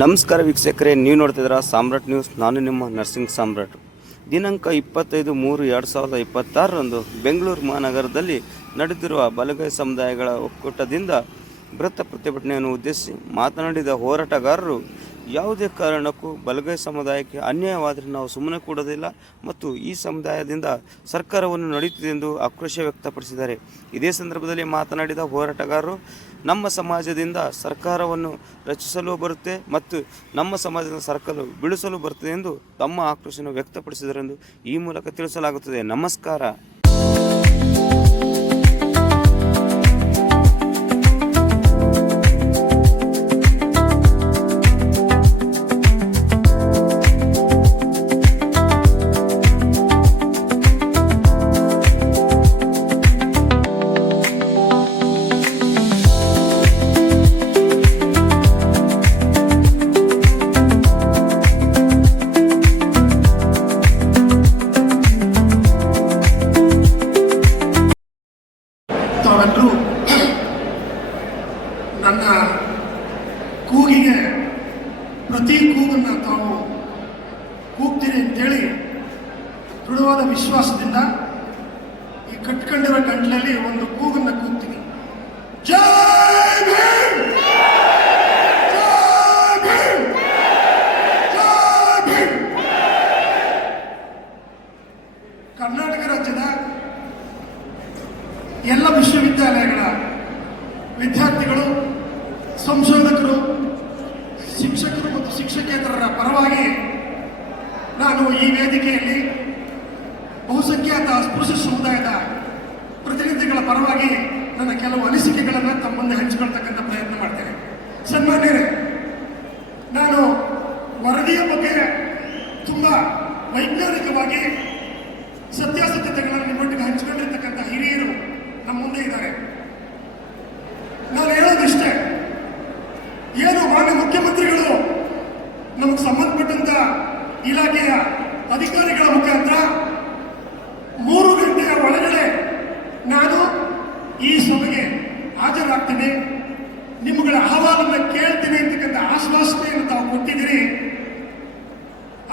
ನಮಸ್ಕಾರ ವೀಕ್ಷಕರೇ, ನೀವು ನೋಡ್ತಿದ್ದೀರಾ ಸಾಮ್ರಾಟ್ ನ್ಯೂಸ್. ನಾನು ನಿಮ್ಮ ನರ್ಸಿಂಗ್ ಸಾಮ್ರಾಟ್. ದಿನಾಂಕ 25/3/2026 ಬೆಂಗಳೂರು ಮಹಾನಗರದಲ್ಲಿ ನಡೆದಿರುವ ಬಲಗೈ ಸಮುದಾಯಗಳ ಒಕ್ಕೂಟದಿಂದ ಬೃಹತ್ ಪ್ರತಿಭಟನೆಯನ್ನು ಉದ್ದೇಶಿಸಿ ಮಾತನಾಡಿದ ಹೋರಾಟಗಾರರು, ಯಾವುದೇ ಕಾರಣಕ್ಕೂ ಬಲಗೈ ಸಮುದಾಯಕ್ಕೆ ಅನ್ಯಾಯವಾದರೆ ನಾವು ಸುಮ್ಮನೆ ಕೂಡೋದಿಲ್ಲ ಮತ್ತು ಈ ಸಮುದಾಯದಿಂದ ಸರ್ಕಾರವನ್ನು ನಡೆಯುತ್ತಿದೆ ಎಂದು ಆಕ್ರೋಶ ವ್ಯಕ್ತಪಡಿಸಿದ್ದಾರೆ. ಇದೇ ಸಂದರ್ಭದಲ್ಲಿ ಮಾತನಾಡಿದ ಹೋರಾಟಗಾರರು, ನಮ್ಮ ಸಮಾಜದಿಂದ ಸರ್ಕಾರವನ್ನು ರಚಿಸಲು ಬರುತ್ತೆ ಮತ್ತು ನಮ್ಮ ಸಮಾಜದ ಸರ್ಕಾರ ಬೀಳಿಸಲು ಬರುತ್ತದೆ ಎಂದು ತಮ್ಮ ಆಕ್ರೋಶವನ್ನು ವ್ಯಕ್ತಪಡಿಸಿದರೆಂದು ಈ ಮೂಲಕ ತಿಳಿಸಲಾಗುತ್ತದೆ. ನಮಸ್ಕಾರ. ತಾವೆಲ್ಲರೂ ನನ್ನ ಕೂಗಿಗೆ ಪ್ರತಿ ಕೂಗನ್ನು ತಾವು ಕೂಗ್ತೀರಿ ಅಂತೇಳಿ ದೃಢವಾದ ವಿಶ್ವಾಸದಿಂದ ಈ ಕಟ್ಕೊಂಡಿರೋ ಗಂಟಲಲ್ಲಿ ಒಂದು ಕೂಗನ್ನು ಕೂಗ್ತೀನಿ. ಜೈ ಭೀಮ್! ಜೈ ಭೀಮ್! ಜೈ ಭೀಮ್! ಕರ್ನಾಟಕ ರಾಜ್ಯದ ಎಲ್ಲ ವಿಶ್ವವಿದ್ಯಾಲಯಗಳ ವಿದ್ಯಾರ್ಥಿಗಳು, ಸಂಶೋಧಕರು, ಶಿಕ್ಷಕರು ಮತ್ತು ಶಿಕ್ಷಕೇತರರ ಪರವಾಗಿ ನಾನು ಈ ವೇದಿಕೆಯಲ್ಲಿ ಬಹುಸಂಖ್ಯಾತ ಅಸ್ಪೃಶ್ಯ ಸಮುದಾಯದ ಪ್ರತಿನಿಧಿಗಳ ಪರವಾಗಿ ನನ್ನ ಕೆಲವು ಅನಿಸಿಕೆಗಳನ್ನು ತಮ್ಮ ಮುಂದೆ ಹಂಚಿಕೊಳ್ತಕ್ಕಂಥ ಪ್ರಯತ್ನ ಮಾಡ್ತೇನೆ. ಸನ್ಮಾನ್ಯರೇ, ನಾನು ವರದಿಯ ಬಗ್ಗೆ ತುಂಬ ವೈಜ್ಞಾನಿಕವಾಗಿ ಸತ್ಯಾಸತ್ಯತೆಗಳನ್ನು ನಿಮ್ಮೊಟ್ಟಿಗೆ ಹಂಚಿಕೊಂಡಿರ್ತಕ್ಕಂಥ ಹಿರಿಯರು ನಮ್ಮ ಮುಂದೆ ಇದ್ದಾರೆ. ನಾನು ಹೇಳೋದಿಷ್ಟೇ, ಏನು ಮಾನ್ಯ ಮುಖ್ಯಮಂತ್ರಿಗಳು ನಮಗೆ ಸಂಬಂಧಪಟ್ಟಂತ ಇಲಾಖೆಯ ಅಧಿಕಾರಿಗಳ ಮುಖಾಂತರ 3 ಗಂಟೆಯ ಒಳಗಡೆ ನಾನು ಈ ಸಭೆಗೆ ಹಾಜರಾಗ್ತೀನಿ, ನಿಮ್ಮಗಳ ಅಹವಾಲನ್ನು ಕೇಳ್ತೀನಿ ಅಂತಕ್ಕಂಥ ಆಶ್ವಾಸನೆಯನ್ನು ತಾವು ಕೊಟ್ಟಿದ್ದೀರಿ.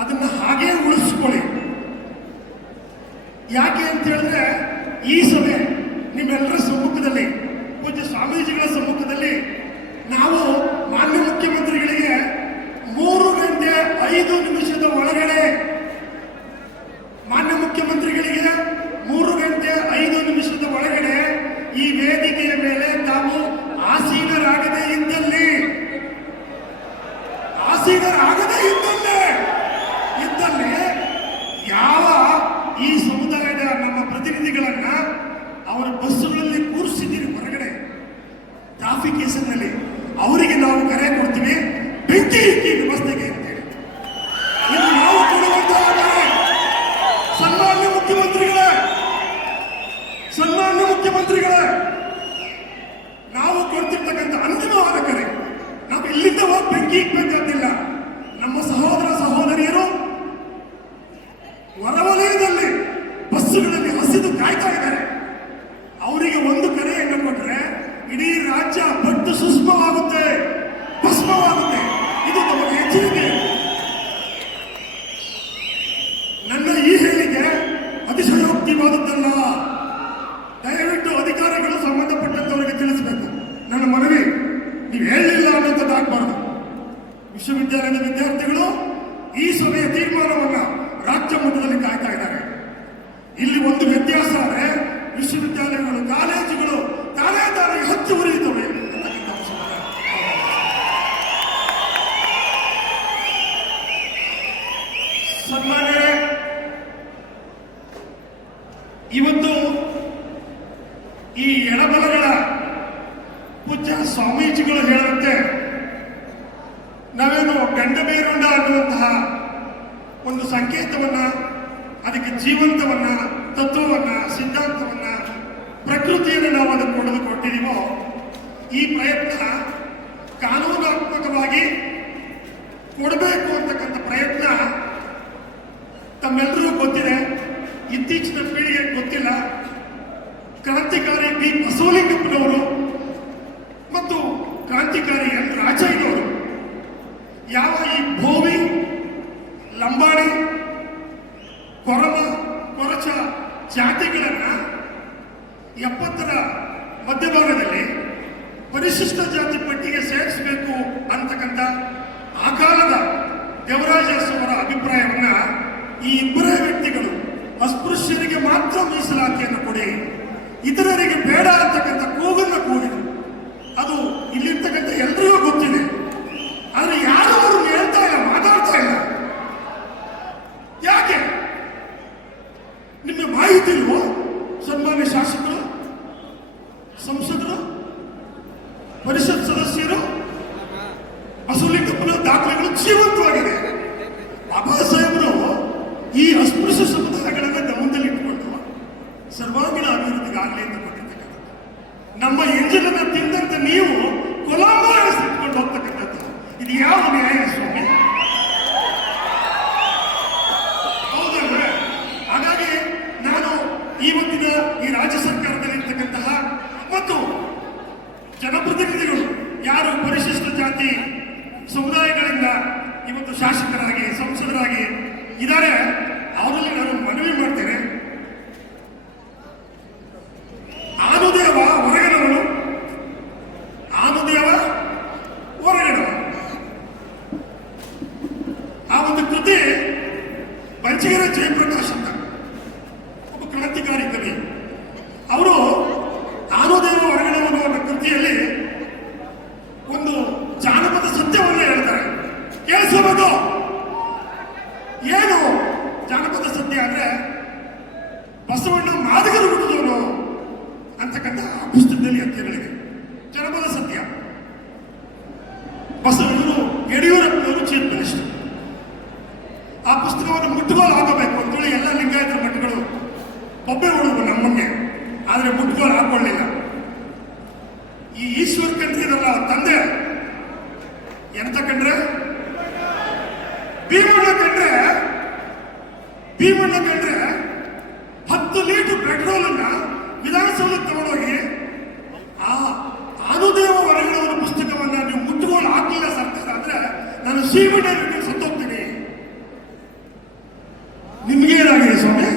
ಅದನ್ನು ಹಾಗೇ ಉಳಿಸ್ಕೊಳ್ಳಿ. ಯಾಕೆ ಅಂತ ಹೇಳಿದ್ರೆ, ಈ ಸಭೆ ನಿಮ್ಮೆಲ್ಲರ ಸಮ್ಮುಖದಲ್ಲಿ, ಪೂಜ್ಯ ಸ್ವಾಮೀಜಿಗಳ ಸಮ್ಮುಖದಲ್ಲಿ ನಾವು ಮಾನ್ಯ ಮುಖ್ಯಮಂತ್ರಿಗಳಿಗೆ 3 ಗಂಟೆ 5 ನಿಮಿಷದ ಒಳಗಡೆ ಮಾನ್ಯ ಮುಖ್ಯಮಂತ್ರಿಗಳಿಗೆ 3 ಗಂಟೆ 5 ನಿಮಿಷದ ಒಳಗಡೆ ಈ ವೇದಿಕೆಯ ಮೇಲೆ ತಾವು ಆಸೀನರಾಗದೇ ಇದ್ದಲ್ಲಿ ಯಾವ ಈ ಸಮುದಾಯದ ನಮ್ಮ ಪ್ರತಿನಿಧಿಗಳನ್ನ ಅವರ ಬಸ್ಸುಗಳಲ್ಲಿ ಕೂರಿಸಿದ್ದೀರಿ ಹೊರಗಡೆ ಟ್ರಾಫಿಕ್ ಹೆಸರಿನಲ್ಲಿ, ಅವರಿಗೆ ನಾವು ಕರೆ ಕೊಡ್ತೀವಿ, ಬೆಂಕಿ ಇಕ್ಕಿ ವ್ಯವಸ್ಥೆಗೆ ಅಂತೇಳಿ. ಇದು ನಾವು ಕೊಡುವಂತಹ ಕರೆ. ಸನ್ಮಾನ್ಯ ಮುಖ್ಯಮಂತ್ರಿಗಳೇ, ನಾವು ಕೊಡ್ತಿರ್ತಕ್ಕಂಥ ಅಂತಿಮವಾದ ಕರೆ. ನಾವು ಇಲ್ಲಿಂದ ಹೋಗಿ ಬೆಂಕಿ ಇಕ್ಬೇಕಂತಿಲ್ಲ. ನಮ್ಮ ಸಹೋದರ ಸಹೋದರಿಯರು ಹೊರವಲಯದಲ್ಲಿ ಬಸ್ಸುಗಳಲ್ಲಿ ಹಸಿದು ಕಾಯ್ತಾ ಇದ್ದಾರೆ. ಅವರಿಗೆ ಒಂದು ಕರೆಯನ್ನು ಕೊಟ್ಟರೆ ಇಡೀ ರಾಜ್ಯ ಬಟ್ಟು ಸುಸ್ಮವಾಗುತ್ತೆ, ಭಸ್ಮವಾಗುತ್ತೆ. ಇದು ನಮಗೆ ಎಚ್ಚರಿಕೆ. ನನ್ನ ಈ ಹೇಳಿಕೆ ಅತಿಶಯೋಕ್ತಿವಾದದ್ದಲ್ಲ. ದಯವಿಟ್ಟು ಅಧಿಕಾರಿಗಳು ಸಂಬಂಧಪಟ್ಟಂತವರಿಗೆ ತಿಳಿಸಬೇಕು. ನನ್ನ ಮನವಿ, ನೀವು ಹೇಳಲಿಲ್ಲ ಅನ್ನೋದಾಗಬಾರ್ದು. ವಿಶ್ವವಿದ್ಯಾಲಯದ ವಿದ್ಯಾರ್ಥಿಗಳು ಈ ಸಭೆಯ ತೀರ್ಮಾನವನ್ನ ರಾಜ್ಯ ಮಟ್ಟದಲ್ಲಿ ಕಾಯ್ತಾ ಇದ್ದಾರೆ. ಇಲ್ಲಿ ಒಂದು ವ್ಯತ್ಯಾಸ ಆದರೆ ವಿಶ್ವವಿದ್ಯಾಲಯಗಳು, ಕಾಲೇಜುಗಳು ತಾನೇ ಹಚ್ಚಿ ಉರಿಯುತ್ತವೆ ಅಂತಕ್ಕಂಥ ಅಂಶವನ್ನು ಸನ್ಮಾನ್ಯರೇ, ಇವತ್ತು ಈ ಎಡಬಲಗಳ ಪೂಜ್ಯ ಸ್ವಾಮೀಜಿಗಳು ಹೇಳುವಂತೆ ನಾವೇನು ಗಂಡಬೇರುಂಡ ಅನ್ನುವಂತಹ ಒಂದು ಸಂಕೇತವನ್ನ, ಅದಕ್ಕೆ ಜೀವಂತವನ್ನ, ತತ್ವವನ್ನ, ಸಿದ್ಧಾಂತವನ್ನ, ಪ್ರಕೃತಿಯನ್ನು ನಾವು ಅದನ್ನು ಕೊಟ್ಟಿದ್ದೀವೋ, ಈ ಪ್ರಯತ್ನ ಕಾನೂನಾತ್ಮಕವಾಗಿ ಕೊಡಬೇಕು ಅಂತಕ್ಕಂಥ ಪ್ರಯತ್ನ ತಮ್ಮೆಲ್ಲರಿಗೂ ಗೊತ್ತಿದೆ. ಇತ್ತೀಚಿನ ಪೀಳಿಗೆ ಗೊತ್ತಿಲ್ಲ. ಕ್ರಾಂತಿಕಾರಿ ಬಿ ಬಸವಲಿಂಗಪ್ಪನವರು ಮತ್ತು ಕ್ರಾಂತಿಕಾರಿ ಎನ್ ರಾಜಯ್ಯನವರು ಮಧ್ಯಭಾಗದಲ್ಲಿ ಪರಿಶಿಷ್ಟ ಜಾತಿ ಪಟ್ಟಿಗೆ ಸೇರಿಸಬೇಕು ಅಂತಕ್ಕಂಥ ಆ ಕಾಲದ ದೇವರಾಜ ಅರಸು ಅವರ ಅಭಿಪ್ರಾಯವನ್ನ ಈ ಇಬ್ಬರೇ ವ್ಯಕ್ತಿಗಳು ಅಸ್ಪೃಶ್ಯರಿಗೆ ಮಾತ್ರ ಮೀಸಲಾತಿಯನ್ನು ಕೊಡಿ, ಇತರರಿಗೆ ಬೇಡ ಅಂತಕ್ಕಂಥ ಕೂಗನ್ನು ಕೂಗಿದರು. ಅದು ಇಲ್ಲಿರ್ತಕ್ಕಂಥ ಎಲ್ರಿಗೂ ಗೊತ್ತಿದೆ. ಆದ್ರೆ ಯಾರು ಅವ್ರನ್ನ ಹೇಳ್ತಾ ಇಲ್ಲ, ಮಾತಾಡ್ತಾ ಇಲ್ಲ. ಯಾಕೆ? ನಿಮಗೆ ಮಾಹಿತಿ ಇಲ್ವೋ? ಸನ್ಮಾನ್ಯ ಶಾಸಕರು, ಸಂಸದರು, ಪರಿಷತ್ ಸದಸ್ಯರು, ಬಸವಲಿಂಗಪ್ಪನ ದಾಖಲೆಗಳು ಜೀವಂತವಾಗಿದೆ. ಬಾಬಾ ಸಾಹೇಬರು ಈ ಅಸ್ಪೃಶ್ಯ ಸಮುದಾಯಗಳನ್ನ ಗಮನದಲ್ಲಿಟ್ಟುಕೊಂಡು ಸರ್ವಾಂಗೀಣ ಅಭಿವೃದ್ಧಿಗಾಗಲಿ ಅಂತ ಕೊಟ್ಟಿರ್ತಕ್ಕಂಥದ್ದು. ನಮ್ಮ ಎಂಜಲನ್ನ ತಿಂದಂತ ನೀವು ಕೊಲಂಬೋ ಹೆಸರಿಟ್ಕೊಂಡು ಹೋಗ್ತಕ್ಕಂಥದ್ದು ಇದು ಯಾವ ನ್ಯಾಯ ಸ್ವಾಮಿ? ಹೌದಲ್ವೇ? ಹಾಗಾಗಿ ನಾನು ಇವತ್ತಿನ ಈ ರಾಜ್ಯ ಸರ್ಕಾರದಲ್ಲಿ ಇರ್ತಕ್ಕಂತಹ ಮತ್ತು ಜನಪ್ರತಿನಿಧಿಗಳು ಯಾರು ಪರಿಶಿಷ್ಟ ಜಾತಿ ಸಮುದಾಯಗಳಿಂದ ಇವತ್ತು ಶಾಸಕರಾಗಿ ಸಂಸದರಾಗಿ ಇದ್ದಾರೆ, ಅವರಲ್ಲಿ ನಾನು ಮನವಿ ಮಾಡ್ತೇನೆ. ಆನುದೇವ ಹೊರಗಡವನು, ಆನುದೇವ ಹೊರಗಡವ, ಆ ಒಂದು ಕೃತಿ ಬಂಚಿಗೆರೆ ಜಯಪ್ರಕಾಶ್ ಅಂತ ಒಬ್ಬ ಕ್ರಾಂತಿಕಾರಿ ಕವಿ. ಅವರು ಆನುದೇವ ಹೊರಗಡವನು ಅನ್ನೋ ಕೃತಿಯಲ್ಲಿ ಒಂದು ಜಾನಪದ ಸತ್ಯವನ್ನು ಹೇಳ್ತಾರೆ. ಕೇಳಿಸಬಹುದು. ಏನು ಜಾನಪದ ಸತ್ಯ ಅಂದ್ರೆ ಬಸವಣ್ಣ ಮಾದಿಗರು ಹುಟ್ಟಿದವನು ಅಂತಕ್ಕಂಥ ಪುಸ್ತಕದಲ್ಲಿ ಅಧ್ಯಯನಗಳಿದೆ. ಜನಪದ ಸತ್ಯ. ಬಸವಣ್ಣರು ಯಡಿಯೂರಪ್ಪನವರು ಚೀಫ್ ಮಿನಿಸ್ಟರ್. ಆ ಪುಸ್ತಕವನ್ನು ಮುಟ್ಟುಗೋಲು ಹಾಕಬೇಕು ಅಂತೇಳಿ ಎಲ್ಲ ಲಿಂಗಾಯತರ ಮಠಗಳು ಬೊಬ್ಬೆ ಹೊಡೆದು ನಮ್ಮನ್ನೇ, ಆದರೆ ಮುಟ್ಟುಗೋಲು ಹಾಕೊಳ್ಳಿಲ್ಲ. ಈ ಈಶ್ವರ್ ಕಂಡ್ರೆ ಇದಲ್ಲ ತಂದೆ ಎಂತ ಕಂಡ್ರೆ ಭೀಮಣ್ಣ ಕಂಡ್ರೆ 10 ಲೀಟರ್ ಪೆಟ್ರೋಲ್ ಅನ್ನ ವಿಧಾನಸೌಧಕ್ಕೆ ತಗೊಂಡೋಗಿ ಆ ಆನುದೇವ ಹೊರಗಡವರ ಪುಸ್ತಕವನ್ನ ನೀವು ಮುಟ್ಟುಗೋಲು ಹಾಕಲಿಲ್ಲ ಸರ್ಕಾರ ಅಂದ್ರೆ ನಾನು ಸೀಮೆಣ್ಣೆ ಸತ್ತೋಗ್ತೀನಿ. ನಿಮ್ಗೇನಾಗಿದೆ ಸ್ವಾಮಿ?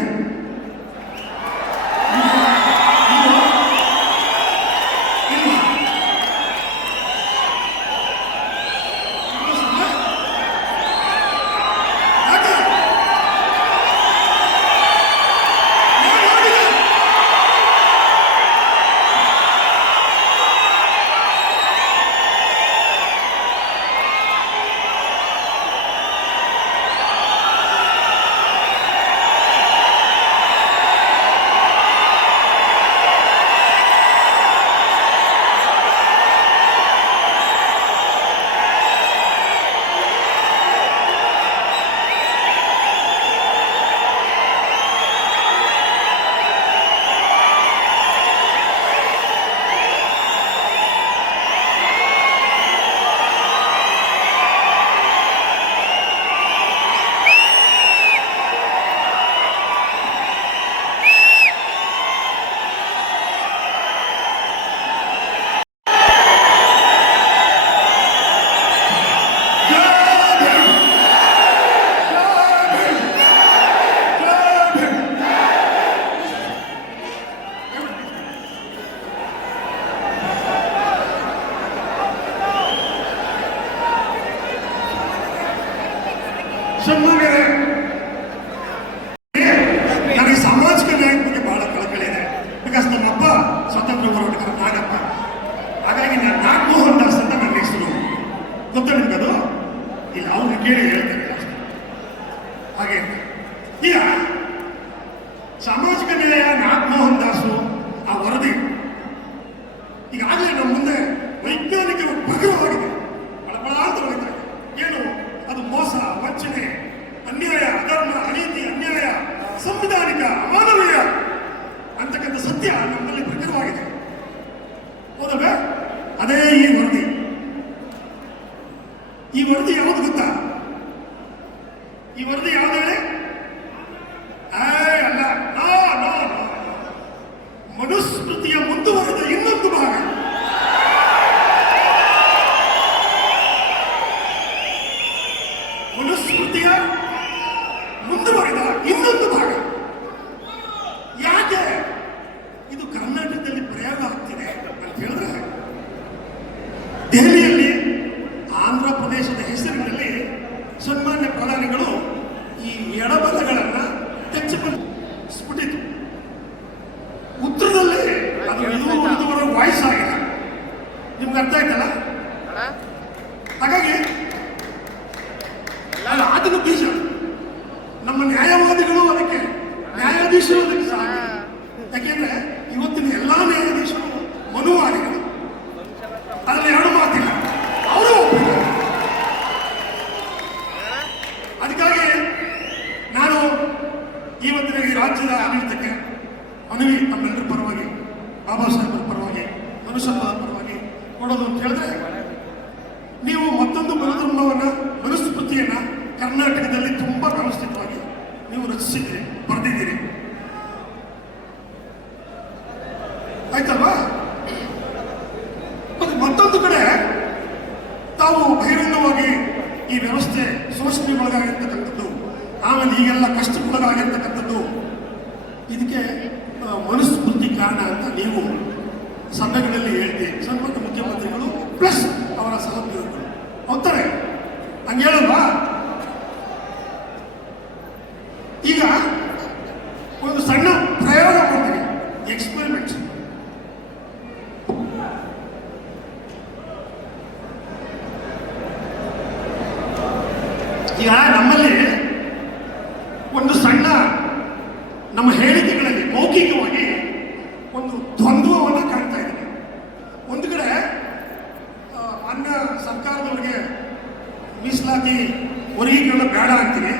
ನನಗೆ ಸಾಮಾಜಿಕ ನ್ಯಾಯದ ಬಗ್ಗೆ ಬಹಳ ಕಳಕಳಿ ಇದೆ. ಬಿಕಾಸ್ ನಮ್ಮಪ್ಪ ಸ್ವಾತಂತ್ರ್ಯ ಹೋರಾಟಗಾರ ನಾಗಪ್ಪ. ಹಾಗಾಗಿ ನಾನು ನಾಗಮೋಹನ್ ದಾಸ್ ಅಂತ ನನ್ನ ಹೆಸರು. ಗೊತ್ತಾ ನಿಮ್ಗದು? ಇಲ್ಲ, ಅವ್ರಿಗೆ ಕೇಳಿ ಹೇಳ್ತೇನೆ ಅಷ್ಟೇ. ಹಾಗೆ ಈಗ ಸಾಮಾಜಿಕ ನ್ಯಾಯ ನಾಗಮೋಹನ್ ದಾಸು ಆ ವರದಿ ಈಗಾಗಲೇ ನಮ್ಮ ಮುಂದೆ ವೈಜ್ಞಾನಿಕ ಪ್ರಗರವಾಗಿದೆ. ಬಹಳ ಅಂತ ಹೊಳಿತಾ ಇದೆ. ಏನು ಅದು ಮೋಸ, ವಂಚನೆ, ಅನ್ಯಾಯ, ಅಧರ್ಮ, ಅನೀತಿ, ಅನ್ಯಾಯ, ಸಂವಿಧಾನಿಕ, ಅಮಾನವೀಯ ಅಂತಕ್ಕಂಥ ಸತ್ಯ ನಮ್ಮಲ್ಲಿ ಪ್ರಕಟವಾಗಿದೆ. ಹೌದಲ್ವೇ? ಅದೇ ಈ ವರದಿ. ಈ ವರದಿ ಯಾವುದು ಗೊತ್ತಾ? ಈ ವರದಿ ಯಾವುದು ಹೇಳಿ? ಅಲ್ಲ, ಮನುಸ್ಮೃತಿಯ ಮುಂದುವರೆದ ಇನ್ನೊಂದು ಭಾಗ. ಮನುಸ್ಮೃತಿಯ ಮುಂದುವರೆದ ಇನ್ನೊಂದು ಭಾಗ. ಯಾಕೆ ಇದು ಕರ್ನಾಟಕದಲ್ಲಿ ಪ್ರಯೋಗ ಆಗ್ತಿದೆ? ದೆಹಲಿಯಲ್ಲಿ ಆಂಧ್ರ ಪ್ರದೇಶದ ಹೆಸರಿನಲ್ಲಿ ಸನ್ಮಾನ್ಯ ಪ್ರಧಾನಿಗಳು ಈ ಎಡಬಲಗಳನ್ನು ಸ್ಫುಟಿತು. ಉತ್ತರದಲ್ಲಿ ಅದು ಇದುವರೆಗೆ ವಾಯ್ಸ್ ಆಗಿದೆ. ನಿಮ್ಗೆ ಅರ್ಥ ಆಯ್ತಲ್ಲ? ಹಾಗಾಗಿ ಅದನ್ನು ಬೀಜ ನಮ್ಮ ನ್ಯಾಯವಾದಿಗಳು ಅದಕ್ಕೆ ನ್ಯಾಯಾಧೀಶರು ಅದಕ್ಕೆ ಸಹ. ಯಾಕೆಂದ್ರೆ ಇವತ್ತಿನ ಎಲ್ಲಾ ನ್ಯಾಯಾಧೀಶರು ಮನುವಾದಿಗಳು, ಅದರಲ್ಲಿ ಎರಡು ಮಾತಿಲ್ಲ, ಅವರು ಒಪ್ಪಿದ್ದಾರೆ. ಅದಕ್ಕಾಗಿ ನಾನು ಇವತ್ತಿನ ಈ ರಾಜ್ಯದ ಆಡಳಿತಕ್ಕೆ ಮನವಿ ತಮ್ಮೆಲ್ಲರ ಪರವಾಗಿ, ಬಾಬಾ ಸಾಹೇಬರ ಪರವಾಗಿ, ಮನುಷ್ಯತ್ವದ ಪರವಾಗಿ ಕೊಡೋದು ಅಂತ ಹೇಳಿದ್ರೆ, ನೀವು ಮತ್ತೊಂದು ಮನೋಧರ್ಮವನ್ನ, ಮನುಸ್ಮೃತಿಯನ್ನ ಕರ್ನಾಟಕದಲ್ಲಿ ತುಂಬಾ ವ್ಯವಸ್ಥಿತವಾಗಿ ನೀವು ರಚಿಸಿದ್ದೀರಿ, ಬರೆದಿದ್ದೀರಿ, ಆಯ್ತಲ್ವಾ? ಮತ್ತೊಂದು ಕಡೆ ತಾವು ಬಹಿರಂಗವಾಗಿ ಈ ವ್ಯವಸ್ಥೆ ಶೋಷಣೆಗೊಳಗಾಗಿರ್ತಕ್ಕಂಥದ್ದು, ಆಮೇಲೆ ಈಗೆಲ್ಲ ಕಷ್ಟಕ್ಕೊಳಗಾಗಿರ್ತಕ್ಕಂಥದ್ದು, ಇದಕ್ಕೆ ಮನುಸ್ಮೃತಿ ಕಾರಣ ಅಂತ ನೀವು ಸಭೆಗಳಲ್ಲಿ ಹೇಳ್ತೀವಿ. ಸನ್ಮಾನ್ಯ ಮುಖ್ಯಮಂತ್ರಿಗಳು ಪ್ಲಸ್ ಅವರ ಸಹೋದ್ಯೋಗಿಗಳು ಹೋಗ್ತಾರೆ, ಹಂಗೆ ಹೇಳಲ್ವಾ? ಈಗ ಒಂದು ಸಣ್ಣ ಪ್ರಯೋಗ ಮಾಡ್ತೀವಿ, ಎಕ್ಸ್ಪೆರಿಮೆಂಟ್. ಈಗ ನಮ್ಮಲ್ಲಿ ಒಂದು ಸಣ್ಣ ನಮ್ಮ ಹೇಳಿಕೆಗಳಲ್ಲಿ ಮೌಖಿಕವಾಗಿ ಒಂದು ದ್ವಂದ್ವವನ್ನು ಕಾಣ್ತಾ ಇದ್ದೀವಿ. ಒಂದು ಕಡೆ ಮಾನ್ಯ ಸರ್ಕಾರದವರಿಗೆ ಮೀಸಲಾತಿ ವರ್ಗೀಕರಣ ಬೇಡ ಅಂತೀವಿ,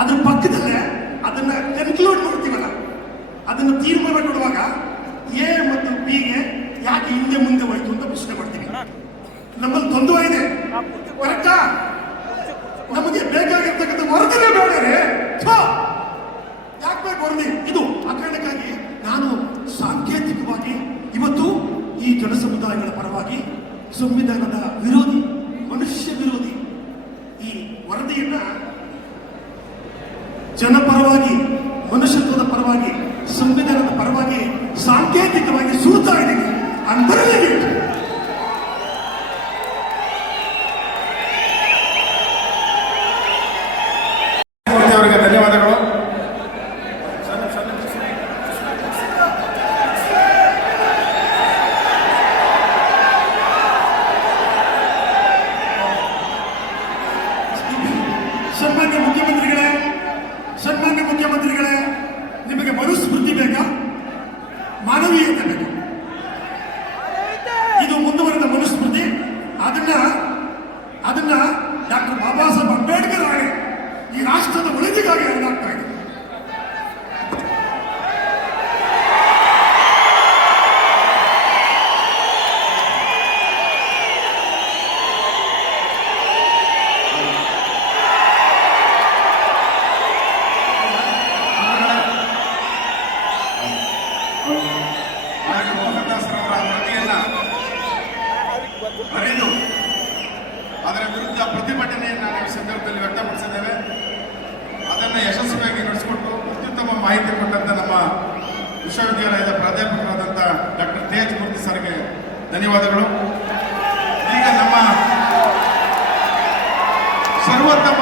ಅದ್ರ ಪಕ್ಕದಲ್ಲೇ ಅದನ್ನ ಕನ್ಕ್ಲೂಡ್ ಮಾಡ್ತೀವಲ್ಲ, ಅದನ್ನು ತೀರ್ಮಾನ ಕೊಡುವಾಗ ಎ ಮತ್ತು ಬಿಗೆ ಯಾಕೆ ಹಿಂದೆ ಮುಂದೆ ಹೋಯ್ತು ಅಂತ ಪ್ರಶ್ನೆ ಮಾಡ್ತೀವಿ. ನಮ್ಮಲ್ಲಿ ದ್ವಂದ್ವ ಇದೆ, ಕರೆಕ್ಟಾ? ನಮಗೆ ಬೇಕಾಗಿರ್ತಕ್ಕಂಥ ವರದಿನೇ ಬೇಡ ರೀ, ಯಾಕೆ ಬೇಕು ವರದಿ? ಇದು ಆ ಕಾರಣಕ್ಕಾಗಿ ನಾನು ಸಾಂಕೇತಿಕವಾಗಿ ಇವತ್ತು ಈ ಜನಸಮುದಾಯಗಳ ಪರವಾಗಿ, ಸಂವಿಧಾನದ ವಿರೋಧಿ, ಮನುಷ್ಯ ವಿರೋಧಿ ಈ ವರದಿಯನ್ನ ಜನಪರವಾಗಿ, ಮನುಷ್ಯತ್ವದ ಪರವಾಗಿ, ಸಂವಿಧಾನದ ಪರವಾಗಿ ಸಾಂಕೇತಿಕವಾಗಿ ಸುಡ್ತಾ ಇದ್ದೀನಿ. ಅಂಬರಲಿಗೆ ಅವರಿಗೆ ಧನ್ಯವಾದಗಳು. ಸನ್ಮಾನ್ಯ ಮುಖ್ಯಮಂತ್ರಿಗಳೇ, ನಿಮಗೆ ಮನುಸ್ಮೃತಿ ಬೇಕಾ, ಮಾನವೀಯತೆ ಬೇಕಾ? ಇದು ಮುಂದುವರೆದ ಮನುಸ್ಮೃತಿ. ಅದನ್ನ ಡಾಕ್ಟರ್ ಬಾಬಾ ಸಾಹೇಬ್ ಅಂಬೇಡ್ಕರ್ ಆಗಿ ಈ ರಾಷ್ಟ್ರದ ಒಳಿತಿಗಾಗಿ ಹರಿದಾಗ್ತಾ ಇದೆ. ಬರೆದು ಅದರ ವಿರುದ್ಧ ಪ್ರತಿಭಟನೆಯನ್ನು ನಾವು ಈ ಸಂದರ್ಭದಲ್ಲಿ ವ್ಯಕ್ತಪಡಿಸಿದ್ದೇವೆ. ಅದನ್ನು ಯಶಸ್ವಿಯಾಗಿ ನಡೆಸಿಕೊಟ್ಟು ಅತ್ಯುತ್ತಮ ಮಾಹಿತಿ ಕೊಟ್ಟಂತ ನಮ್ಮ ವಿಶ್ವವಿದ್ಯಾಲಯದ ಪ್ರಾಧ್ಯಾಪಕರಾದಂಥ ಡಾಕ್ಟರ್ ತೇಜ್ ಮೂರ್ತಿ ಸರ್ಗೆ ಧನ್ಯವಾದಗಳು. ಈಗ ನಮ್ಮ ಸರ್ವೋತ್ತಮ